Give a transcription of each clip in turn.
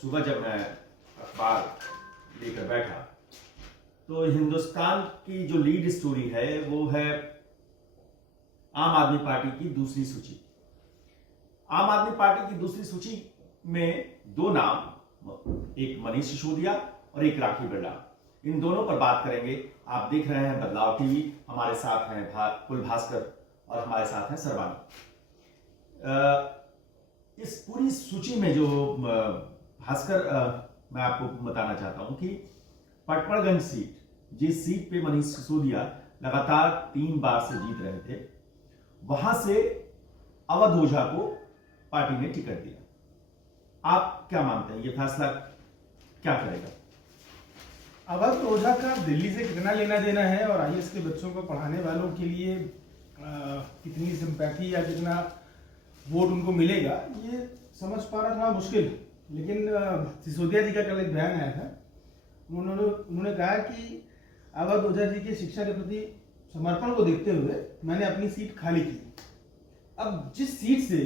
सुबह जब मैं अखबार लेकर बैठा तो हिंदुस्तान की जो लीड स्टोरी है वो है आम आदमी पार्टी की दूसरी सूची। आम आदमी पार्टी की दूसरी सूची में दो नाम, एक मनीष सिसोदिया और एक राखी बिरला, इन दोनों पर बात करेंगे। आप देख रहे हैं बदलाव टीवी, हमारे साथ हैं कुल भास्कर और हमारे साथ हैं सरवानी। इस पूरी सूची में जो भास्कर, मैं आपको बताना चाहता हूं कि पटपड़गंज सीट, जिस सीट पे मनीष सिसोदिया लगातार 3 बार से जीत रहे थे, वहां से अवध ओझा को पार्टी ने टिकट दिया। आप क्या मानते हैं, ये फैसला क्या करेगा? अवध ओझा का दिल्ली से कितना लेना देना है और आईएएस के बच्चों को पढ़ाने वालों के लिए कितनी सिंपैथी या कितना वोट उनको मिलेगा, ये समझ पाना थोड़ा मुश्किल है। लेकिन सिसोदिया जी का कल एक बयान आया था, उन्होंने कहा कि अवध ओझा जी के शिक्षा के प्रति समर्पण को देखते हुए मैंने अपनी सीट खाली की। अब जिस सीट से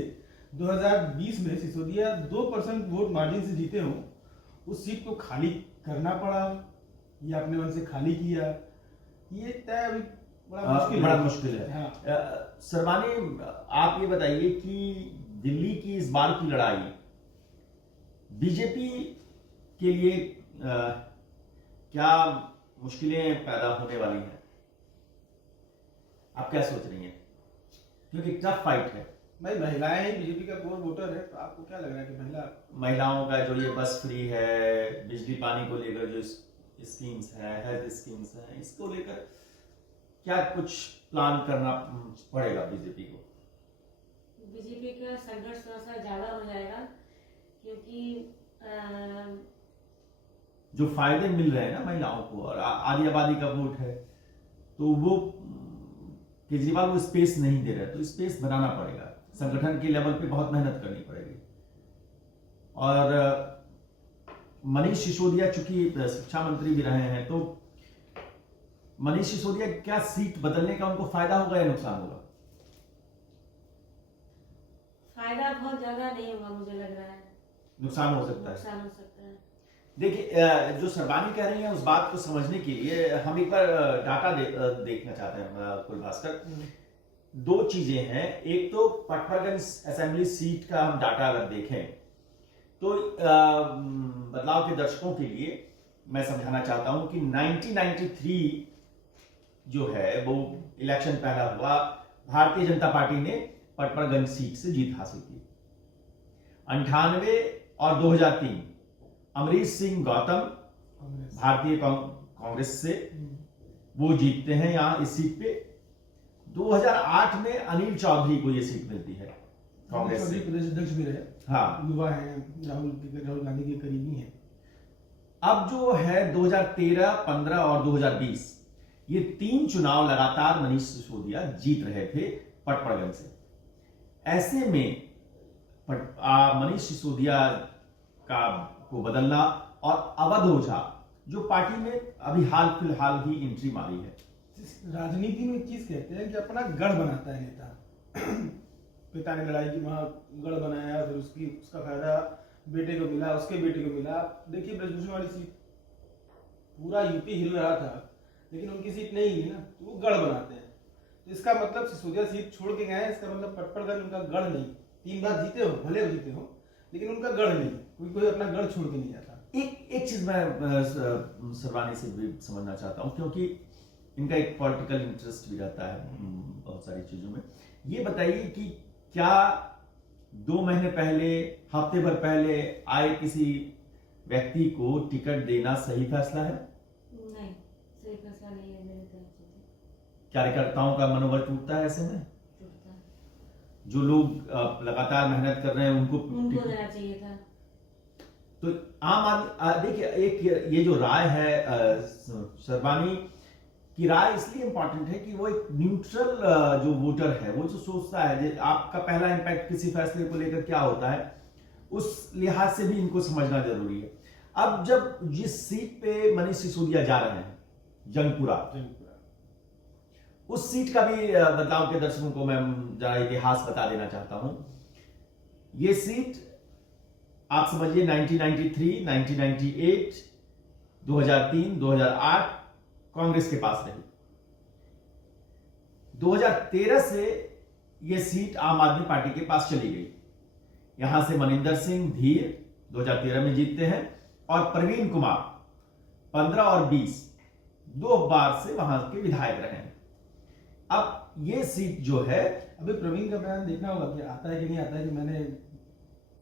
2020 में सिसोदिया 2% वोट मार्जिन से जीते हों, उस सीट को खाली करना पड़ा या अपने मन से खाली किया, ये तय अभी बड़ा मुश्किल है। हाँ। सरवानी, आप ये बताइए कि दिल्ली की इस बार की लड़ाई बीजेपी के लिए क्या मुश्किलें पैदा होने वाली हैं? आप क्या सोच रही हैं? क्योंकि टफ फाइट है। भाई, महिलाएं ही बीजेपी का कोर वोटर है, तो आपको क्या लग रहा है कि महिलाओं का जो ये बस फ्री है, बिजली पानी को लेकर जो स्कीम्स है, हेल्थ स्कीम्स है, इसको लेकर क्या कुछ प्लान करना पड़ेगा बीजेपी को? बीजेपी का संघर्ष थोड़ा सा ज्यादा हो जाएगा, क्योंकि जो फायदे मिल रहे हैं ना महिलाओं को, और आधी आबादी का वोट है, तो वो केजरीवाल वो स्पेस नहीं दे रहे, तो स्पेस बनाना पड़ेगा। संगठन के लेवल पे बहुत मेहनत करनी पड़ेगी। और मनीष सिसोदिया चूंकि शिक्षा मंत्री भी रहे हैं, तो मनीष सिसोदिया क्या सीट बदलने का उनको फायदा होगा या नुकसान होगा? फायदा बहुत ज्यादा नहीं होगा, मुझे लग रहा है नुकसान हो सकता है। नुकसान हो सकता है। देखिए, जो सरवानी कह रही हैं उस बात को समझने के लिए हम एक बार डाटा देखना चाहते हैं कुल भास्कर। 2 चीजें हैं। एक तो पटपड़गंज असेंबली सीट का हम डाटा अगर देखें तो बदलाव के दर्शकों के लिए मैं समझाना चाहता हूं कि 1993 जो है वो इलेक्शन पहला हुआ, भारतीय जनता पार्टी ने पटपड़गंज सीट से जीत हासिल की। 98 और 2003 अमरीश सिंह गौतम भारतीय कांग्रेस से वो जीतते हैं यहां इस सीट पे। 2008 में अनिल चौधरी को ये सीट मिलती है कांग्रेस से। प्रदेश अध्यक्ष भी रहे। हाँ, युवा है, राहुल गांधी के करीबी हैं। अब जो है 2013, 15 और 2020, ये 3 चुनाव लगातार मनीष सिसोदिया जीत रहे थे पटपड़गंज से। ऐसे में मनीष सिसोदिया को बदलना और अवध ओझा जो पार्टी में अभी हाल फिलहाल ही एंट्री मारी है। राजनीति में एक चीज कहते हैं कि अपना गढ़ बनाता है नेता। पिता ने लड़ाई की, वहां गढ़ बनाया, फिर उसका फायदा बेटे को मिला, उसके बेटे को मिला। देखिए, ब्रजभूषण वाली सीट पूरा यूपी हिल रहा था, लेकिन उनकी सीट नहीं हिली ना, तो वो गढ़ बनाते हैं। तो इसका मतलब सिसोदिया सीट छोड़ के गए, इसका मतलब पटपड़गंज उनका गढ़ नहीं। 3 बार जीते हो, भले जीते हो, लेकिन उनका गढ़ नहीं। कोई अपना गढ़ छोड़ के नहीं जाता। एक चीज मैं सरवानी से भी समझना चाहता हूं, क्योंकि इनका एक पॉलिटिकल इंटरेस्ट भी रहता है बहुत सारी चीजों में। ये बताइए कि क्या 2 महीने पहले, हफ्ते भर पहले आए किसी व्यक्ति को टिकट देना सही फैसला है? नहीं, सही फैसला नहीं है मेरे तरफ से। कार्यकर्ताओं का मनोबल टूटता है ऐसे में? टूटता है। जो लोग लगातार मेहनत कर रहे हैं उनको देना चाहिए था। तो आम आदमी, देखिए, एक ये जो राय है सरवानी की राय इसलिए इंपॉर्टेंट है कि वो एक न्यूट्रल जो वोटर है, वो जो सोचता है आपका पहला इंपैक्ट किसी फैसले को लेकर क्या होता है, उस लिहाज से भी इनको समझना जरूरी है। अब जब जिस सीट पे मनीष सिसोदिया जा रहे हैं, जंगपुरा, उस सीट का भी बदलाव के दर्शकों को मैं जरा इतिहास बता देना चाहता हूं। ये सीट आप समझिए 1993, 1998, 2003, 2008 कांग्रेस के पास रही। 2013 से यह सीट आम आदमी पार्टी के पास चली गई। यहां से मनिंदर सिंह धीर 2013 में जीतते हैं और प्रवीण कुमार 15 और 20 दो बार से वहां के विधायक रहे हैं। अब ये सीट जो है, अभी प्रवीण का बयान देखना होगा कि आता है कि नहीं आता है कि मैंने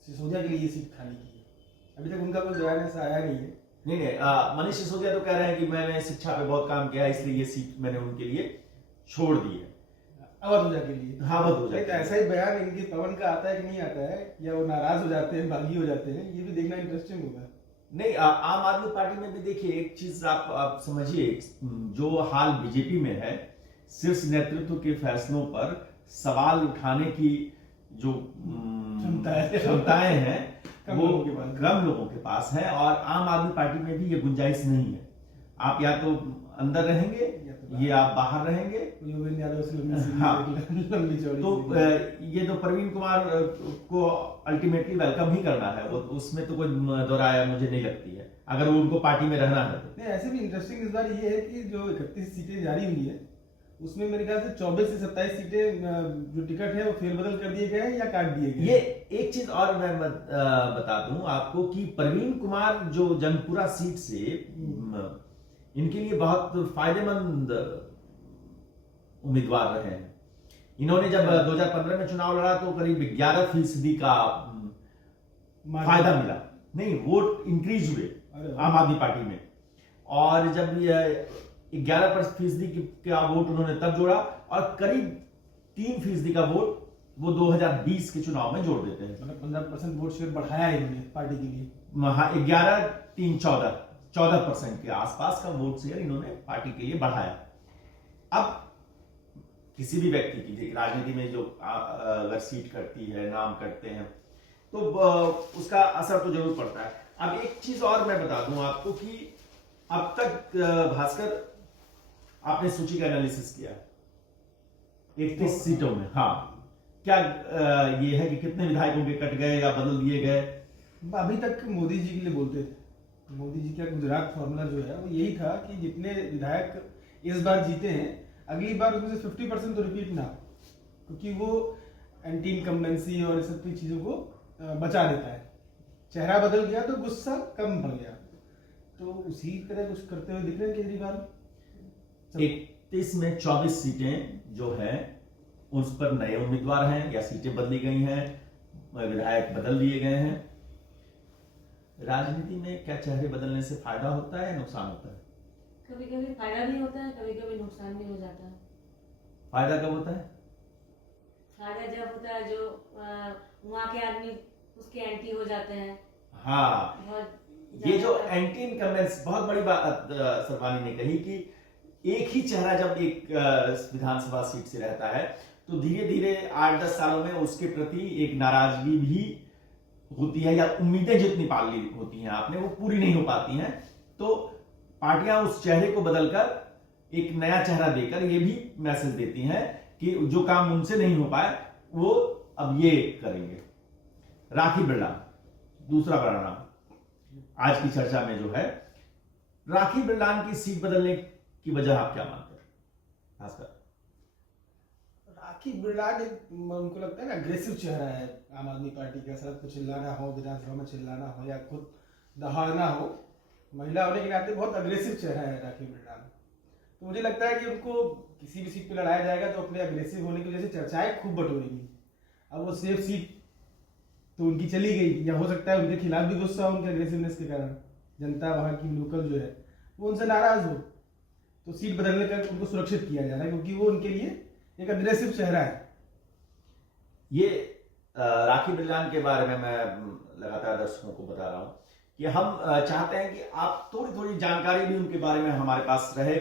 सिसोदिया के लिए ये सीट खाली की है। अभी तक उनका कोई बयान ऐसा आया नहीं है। नहीं, मनीष सिसोदिया तो कह रहे हैं कि मैंने शिक्षा पे बहुत काम किया है, इसलिए ये सीट मैंने उनके लिए छोड़ दी है, अवधूजा के लिए। हाँ, अवधूजा तो ऐसा ही बयान इनके पवन का आता है कि नहीं आता है, या वो नाराज हो जाते हैं, बागी हो जाते हैं, ये भी देखना इंटरेस्टिंग होगा। नहीं, आम आदमी पार्टी में भी देखिए एक चीज आप समझिए, जो हाल बीजेपी में है, शीर्ष नेतृत्व के फैसलों पर सवाल उठाने की जो क्षमताएं हैं वो कम लोगों के पास है, और आम आदमी पार्टी में भी ये गुंजाइश नहीं है। आप या तो अंदर रहेंगे ये आप बाहर रहेंगे। हाँ, तो ये तो प्रवीण कुमार को अल्टीमेटली वेलकम ही करना है, वो उसमें तो कोई दोराया मुझे नहीं लगती है, अगर वो उनको पार्टी में रहना है तो। नहीं, ऐसे भी इंटरेस्टिंग इस बार ये है कि जो 31 सीटें जारी हुई है उसमें मेरे ख्याल से 24 से 27 सीटें जो टिकट है वो फेरबदल कर दिए गए हैं या काट दिए गए। ये एक चीज और मैं बता दूं आपको कि प्रवीण कुमार जो जंगपुरा सीट से इनके लिए बहुत फायदेमंद उम्मीदवार रहे हैं। इन्होंने जब 2015 में चुनाव लड़ा तो करीब 11% का फायदा मिला, नहीं वोट इंक्रीज हुए आम आदमी पार्टी में, और जब 11% का वोट उन्होंने तब जोड़ा, और करीब 3% का वोट वो 2020 के चुनाव में जोड़ देते हैं। मतलब 15% वोट शेयर बढ़ाया है इन्होंने पार्टी के लिए। 11, 3, 14% के आसपास का वोट शेयर इन्होंने पार्टी के लिए बढ़ाया। अब किसी भी व्यक्ति की राजनीति में जो अगर सीट कटती है, नाम कटते हैं, तो उसका असर तो जरूर पड़ता है। अब एक चीज और मैं बता दूं आपको कि अब तक भास्कर आपने सूची का एनालिसिस किया 31 सीटों में, हाँ, क्या ये है कि कितने विधायकों के कट गए या बदल दिए गए? अभी तक मोदी जी के लिए बोलते थे, मोदी जी का गुजरात फॉर्मूला जो है वो यही था कि जितने विधायक इस बार जीते हैं अगली बार उसमें से 50% तो रिपीट ना, क्योंकि वो एंटी इनकम्बेंसी और इस सब की चीजों को बचा देता है। चेहरा बदल गया तो गुस्सा कम बढ़ गया, तो उसी तरह कुछ करते हुए दिख रहे हैं केजरीवाल। 31 में 24 सीटें जो है उस पर नए उम्मीदवार हैं या सीटें बदली गई हैं, विधायक बदल दिए गए हैं। राजनीति में क्या चेहरे बदलने से फायदा होता है या नुकसान होता है? कभी कभी फायदा भी होता है, कभी कभी नुकसान भी हो जाता है। फायदा कब होता है? फायदा जब होता है जो वहाँ के आदमी उसके एंटी हो जाते हैं। हाँ, ये जो एंटी इनकम्बेंस, बहुत बड़ी बात सरवानी ने कही कि एक ही चेहरा जब एक विधानसभा सीट से रहता है तो धीरे धीरे 8-10 सालों में उसके प्रति एक नाराजगी भी होती है, या उम्मीदें जितनी पाल ली होती हैं आपने वो पूरी नहीं हो पाती हैं, तो पार्टियां उस चेहरे को बदलकर एक नया चेहरा देकर ये भी मैसेज देती हैं कि जो काम उनसे नहीं हो पाए वो अब ये करेंगे। राखी बिरला दूसरा परिणाम आज की चर्चा में जो है, राखी बिरलान की सीट बदलने की वजह आप क्या मानते हैं खासकर? राखी बिरलान उनको लगता है ना अग्रेसिव चेहरा है आम आदमी पार्टी का। सड़क पर चिल्लाना हो, विधानसभा में चिल्लाना हो, या खुद दहाड़ना हो, महिला होने के नाते बहुत अग्रेसिव चेहरा है राखी बिरलान। तो मुझे लगता है कि उनको किसी भी सीट पे लड़ाया जाएगा तो अपने अग्रेसिव होने की वजह से चर्चाएं खूब बटोरेंगी। अब वो सेफ सीट तो उनकी चली गई, या हो सकता है उनके खिलाफ भी गुस्सा हो उनके अग्रेसिवनेस के कारण, जनता वहाँ की लोकल जो है वो उनसे नाराज हो, तो सीट बदलने का उनको सुरक्षित किया जा रहा है क्योंकि वो उनके लिए एक अग्रेसिव चेहरा है। ये राखी बिरलान के बारे में मैं लगातार दर्शकों को बता रहा हूँ कि हम चाहते हैं कि आप थोड़ी थोड़ी जानकारी भी उनके बारे में हमारे पास रहे,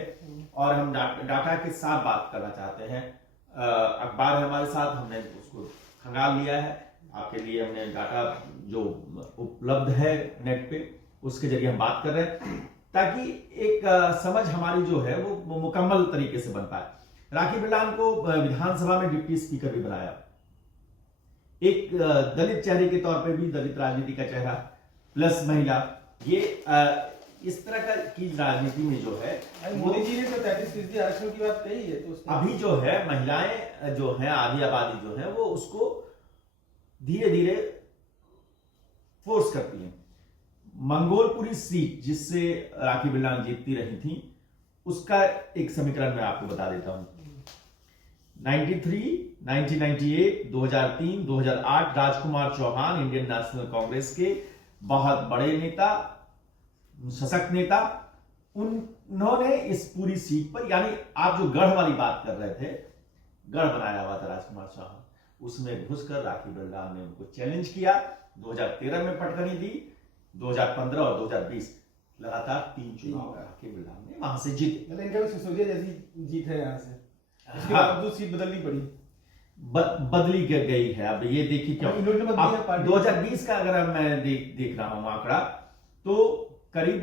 और हम डाटा के साथ बात करना चाहते हैं। अखबार है हमारे साथ, हमने उसको खंगाल लिया है आपके लिए, हमने डाटा जो उपलब्ध है नेट पे उसके जरिए हम बात कर रहे हैं ताकि एक समझ हमारी जो है वो मुकम्मल तरीके से बन पाए। राखी बिरलान को विधानसभा में डिप्टी स्पीकर भी बनाया, एक दलित चेहरे के तौर पे भी, दलित राजनीति का चेहरा प्लस महिला, ये इस तरह का की राजनीति में जो है मोदी जी ने तो 33% आरक्षण की बात कही है, तो अभी जो है महिलाएं जो है, आधी आबादी जो है, वो उसको धीरे धीरे फोर्स करती हैं। मंगोलपुरी सीट जिससे राखी बिरलान जीतती रही थी, उसका एक समीकरण मैं आपको बता देता हूं। 93, 1998, 2003, 2008 राजकुमार चौहान इंडियन नेशनल कांग्रेस के बहुत बड़े नेता, सशक्त नेता, उन्होंने इस पूरी सीट पर, यानी आप जो गढ़ वाली बात कर रहे थे, गढ़ बनाया हुआ था राजकुमार चौहान, उसमें घुसकर राखी बिरलान ने उनको चैलेंज किया। 2013 में पटखनी दी, 2015 और 2020 लगातार 3 चुनाव राखी बिरलान ने वहां से जीते। मतलब इनका भी सिसोदिया जैसी जीत है यहाँ से, उसके हाँ, बावजूद सीट बदलनी पड़ी, बदली गई है। अब ये देखिए क्यों, इन्होंने बदली है अब पार्टी। 2020 का अगर मैं देख रहा हूं आंकड़ा, तो करीब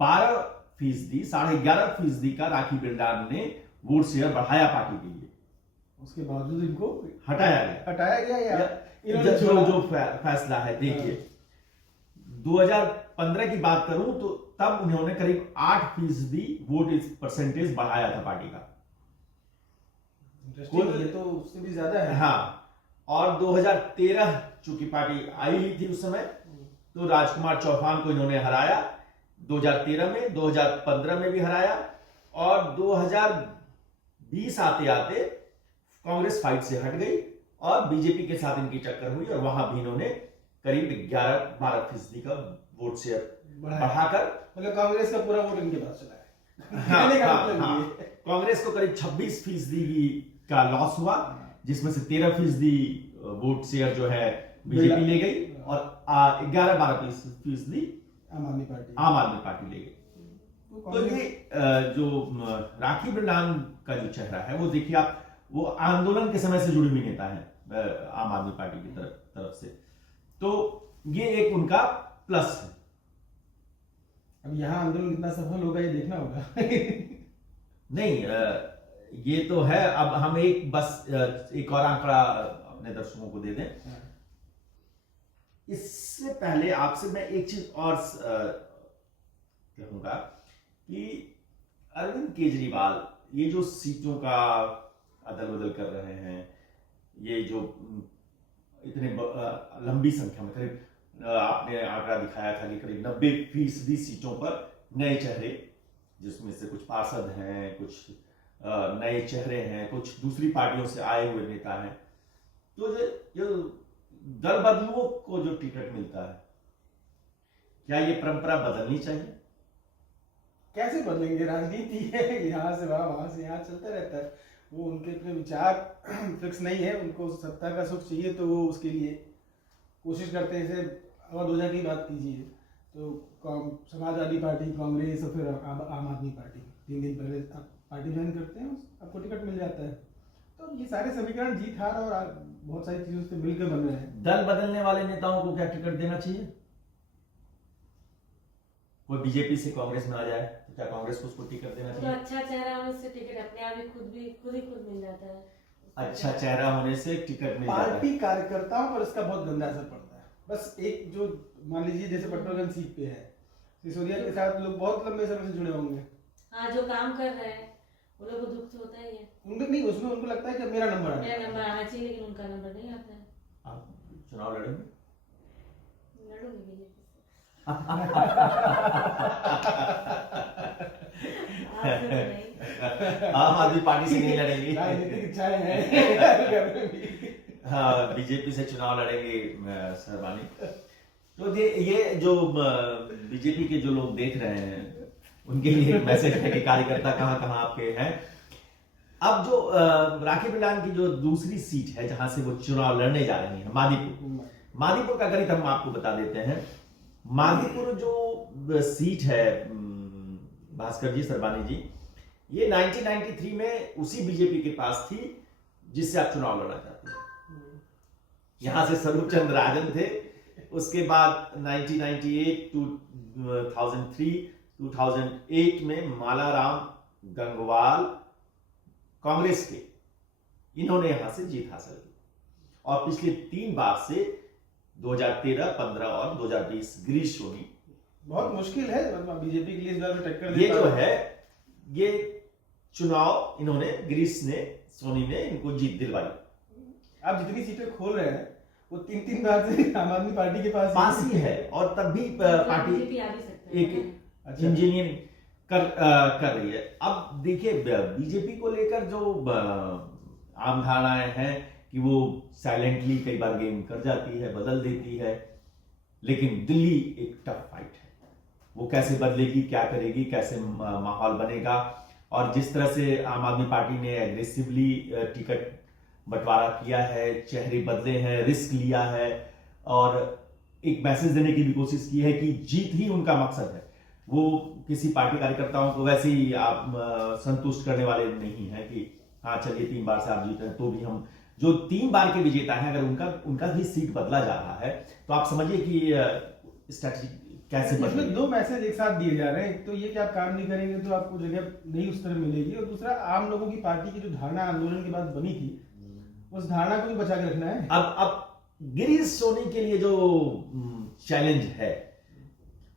12%, 11.5% का राखी बिरलान ने वोट शेयर बढ़ाया पार्टी के लिए, उसके बावजूद इनको हटाया गया या इन्होंने जो फैसला है। देखिए 2015 की बात करूं तो तब उन्होंने करीब 8% वोट परसेंटेज बढ़ाया था पार्टी का। ये तो उससे भी ज्यादा है। हाँ, और 2013 चूंकि पार्टी आई ही थी उस समय, तो राजकुमार चौहान को इन्होंने हराया 2013 में, 2015 में भी हराया, और 2020 आते आते कांग्रेस फाइट से हट गई और बीजेपी के साथ इनकी टक्कर हुई, और वहां भी इन्होंने करीब 11-12% का वोट शेयर बढ़ाकर, मतलब कांग्रेस का पूरा वोट इनके पास चला है। हाँ, कांग्रेस को करीब 26% का लॉस हुआ, जिसमें से 13% वोट शेयर जो है बीजेपी ले गई, और 11-12% आम आदमी पार्टी ले गई। तो ये जो राखी बिरलान का जो चेहरा है, वो देखिए आप, वो आंदोलन के समय से जुड़ी हुई नेता है आम आदमी पार्टी की तरफ से, तो ये एक उनका प्लस है। अब यहाँ आंदोलन कितना सफल होगा ये देखना होगा। नहीं, ये तो है। अब हम एक और आंकड़ा अपने दर्शकों को दे दें। इससे पहले आपसे मैं एक चीज और कहूंगा कि अरविंद केजरीवाल ये जो सीटों का अदल बदल कर रहे हैं, ये जो इतने लंबी संख्या में, करीब आपने आंकड़ा दिखाया था कि करीब 90% सीटों पर नए चेहरे, जिसमें से कुछ पार्षद हैं, कुछ नए चेहरे हैं, कुछ दूसरी पार्टियों से आए हुए नेता हैं, तो जो दल बदलुओं को जो टिकट मिलता है, क्या ये परंपरा बदलनी चाहिए? कैसे बदलेंगे? राजनीति है, यहाँ से वहां से यहाँ चलता रहता है। वो उनके अपने विचार फिक्स नहीं है, उनको सत्ता का सुख चाहिए, तो वो उसके लिए कोशिश करते हैं। जैसे अवध ओझा की बात कीजिए, तो समाजवादी पार्टी, कांग्रेस और फिर आम आदमी पार्टी 3 दिन पहले आप पार्टी ज्वाइन करते हैं, आपको टिकट मिल जाता है। तो ये सारे समीकरण जीत हार और बहुत सारी चीजों से मिलकर बन रहे हैं। दल बदलने वाले नेताओं को क्या टिकट देना चाहिए? कोई बीजेपी से कांग्रेस में आ जाए तो क्या कांग्रेस को उसको टिकट देना चाहिए? तो अच्छा चेहरा होने से टिकट अपने आप ही खुद मिल जाता है। अच्छा चेहरा होने से टिकट मिल जाता है। पार्टी कार्यकर्ताओं पर इसका बहुत गंदा असर पड़ता है। बस एक जो मान लीजिए जैसे पटवर्धन सीट पे है, सिसोदिया के साथ लोग बहुत लंबे समय से जुड़े होंगे। हाँ, जो काम कर रहे हैं वो लोग को दुख तो होता ही है। उनको नहीं, उसमें उनको लगता है कि मेरा नंबर आना चाहिए, लेकिन उनका नंबर नहीं आता है। आप चुनाव लड़ेंगे? लड़ूंगी बीजेपी से। आम आदमी पार्टी से नहीं लड़ेंगे। राजनीतिक इच्छाएं हैं। हाँ, बीजेपी से चुनाव लड़ेंगे सरबानी। तो ये जो बीजेपी के जो लोग देख रहे हैं, उनके लिए एक मैसेज है कि कार्यकर्ता कहाँ कहाँ आपके हैं। अब जो राखी बिरलान की जो दूसरी सीट है, जहां से वो चुनाव लड़ने जा रही है, मादीपुर का गणित हम आपको बता देते हैं। मादीपुर जो सीट है, भास्कर जी, सरबानी जी, ये 1993 में उसी बीजेपी के पास थी जिससे आप चुनाव लड़ना चाहते हैं। यहां से स्वरूप चंद्र राजन थे, उसके बाद 1998 2003 2008 में मालाराम गंगवाल कांग्रेस के, इन्होंने यहां से जीत हासिल की। और पिछले 3 बार से 2013, 15 और 2020 गिरीश सोनी। बहुत मुश्किल है मतलब बीजेपी के लिए इस बार में टक्कर ये जो है ये चुनाव इन्होंने गिरीश ने सोनी ने इनको जीत दिलवाई। आप जितनी सीटें खोल रहे हैं वो 3-3 बार से आम आदमी पार्टी के पास ही है और तब भी पार्टी बीजेपी आ भी सकता है। एक इंजीनियरिंग कर रही है। अब देखिए बीजेपी को लेकर जो आम धारणाएं हैं कि वो साइलेंटली कई बार गेम कर जाती है, बदल देती है, लेकिन दिल्ली एक टफ फाइट है। वो कैसे बदलेगी, क्या करेगी, कैसे माहौल बनेगा, और जिस तरह से आम आदमी पार्टी ने एग्रेसिवली टिकट बंटवारा किया है, चेहरे बदले हैं, रिस्क लिया है और एक मैसेज देने की भी कोशिश की है कि जीत ही उनका मकसद है। वो किसी पार्टी कार्यकर्ताओं को वैसे ही आप संतुष्ट करने वाले नहीं है कि हाँ चलिए 3 बार से आप जीत रहे हैं तो भी हम, जो 3 बार के विजेता हैं, अगर उनका भी सीट बदला जा रहा है तो आप समझिए कि स्ट्रैटेजी कैसे बदलेगी। इसमें 2 मैसेज एक साथ दिए जा रहे हैं। तो ये कि आप काम नहीं करेंगे तो आपको जगह नहीं उस तरह मिलेगी, और दूसरा आम लोगों की पार्टी की जो धारणा आंदोलन के बाद बनी थी उस धारणा को भी बचा के रखना है। अब गिरीश सोनी के लिए जो चैलेंज है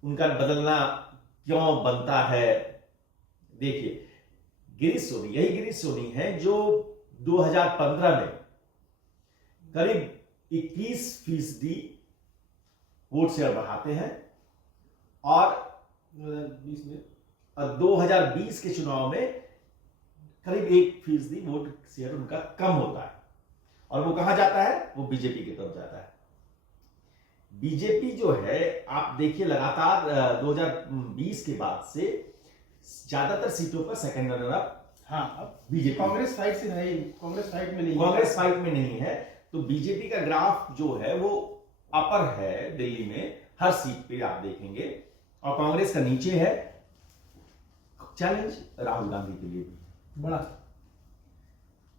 उनका बदलना क्यों बनता है, देखिए यही गिरीश सोनी है जो 2015 में करीब 21% वोट शेयर बढ़ाते हैं और 2020 के चुनाव में करीब 1% वोट शेयर उनका कम होता है और वो कहां जाता है, वो बीजेपी की तरफ जाता है। बीजेपी जो है आप देखिए लगातार 2020 के बाद से ज्यादातर सीटों पर second runner up BJP. Congress fight से नहीं, कांग्रेस फाइट में नहीं है, तो बीजेपी का ग्राफ जो है वो अपर है दिल्ली में हर सीट पे आप देखेंगे, और कांग्रेस का नीचे है। चैलेंज राहुल गांधी के लिए भी बड़ा,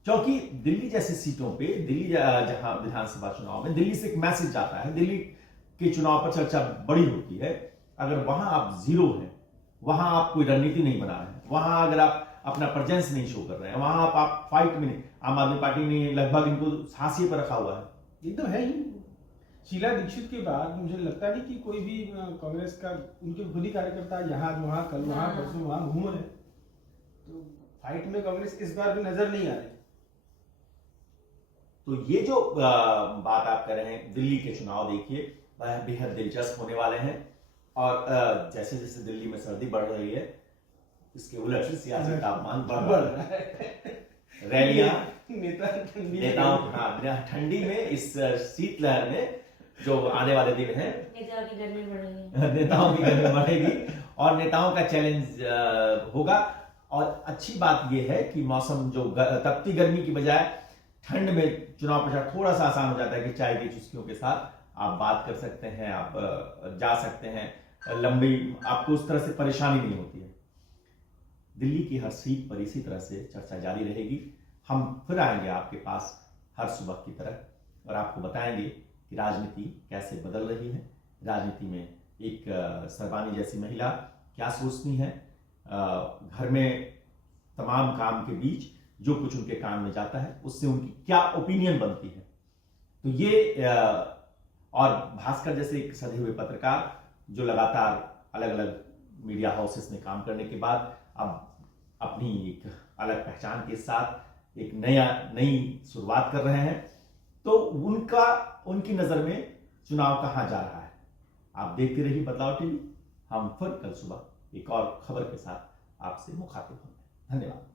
क्योंकि दिल्ली जैसी सीटों पे, दिल्ली जहां विधानसभा चुनाव में दिल्ली से एक मैसेज जाता है, दिल्ली के चुनाव पर चर्चा बड़ी होती है। अगर वहां आप जीरो हैं, वहां आप कोई रणनीति नहीं बना रहे हैं, वहां अगर आप अपना प्रेजेंस नहीं शो कर रहे हैं, वहां आप फाइट में नहीं, आम आदमी पार्टी ने लगभग इनको हाशिए पर रखा हुआ है। ये तो है ही। शीला दीक्षित के बाद मुझे लगता नहीं कि कोई भी कांग्रेस का, उनके खुद ही कार्यकर्ता यहाँ वहां, कल वहां, परसों वहां घूम रहे, तो फाइट में कांग्रेस इस बार भी नजर नहीं आ रही। तो ये जो बात आप कर रहे हैं, दिल्ली के चुनाव देखिए वह बेहद दिलचस्प होने वाले हैं, और जैसे जैसे दिल्ली में सर्दी बढ़ रही है इसके उलट से सियासी तापमान बढ़ रहा है। रैलियां, नेताओं ठंडी में, इस शीतलहर में जो आने वाले दिन हैं, नेताओं की गर्मी बढ़ेगी, नेताओं की गर्मी बढ़ेगी और नेताओं का चैलेंज होगा। और अच्छी बात यह है कि मौसम जो तपती गर्मी की बजाय ठंड में चुनाव प्रचार थोड़ा सा आसान हो जाता है कि चाय की चुस्कियों के साथ आप बात कर सकते हैं, आप जा सकते हैं, लंबी आपको उस तरह से परेशानी नहीं होती है। दिल्ली की हर सीट पर इसी तरह से चर्चा जारी रहेगी। हम फिर आएंगे आपके पास हर सुबह की तरह और आपको बताएंगे कि राजनीति कैसे बदल रही है, राजनीति में एक सरबानी जैसी महिला क्या सोचती है, घर में तमाम काम के बीच जो कुछ उनके कान में जाता है उससे उनकी क्या ओपिनियन बनती है। तो ये और भास्कर जैसे एक सधे हुए पत्रकार जो लगातार अलग अलग मीडिया हाउसेस में काम करने के बाद अब अपनी एक अलग पहचान के साथ एक नई शुरुआत कर रहे हैं, तो उनकी नजर में चुनाव कहां जा रहा है। आप देखते रहिए बदलाव टीवी। हम फिर कल सुबह एक और खबर के साथ आपसे मुखातिब होंगे। धन्यवाद।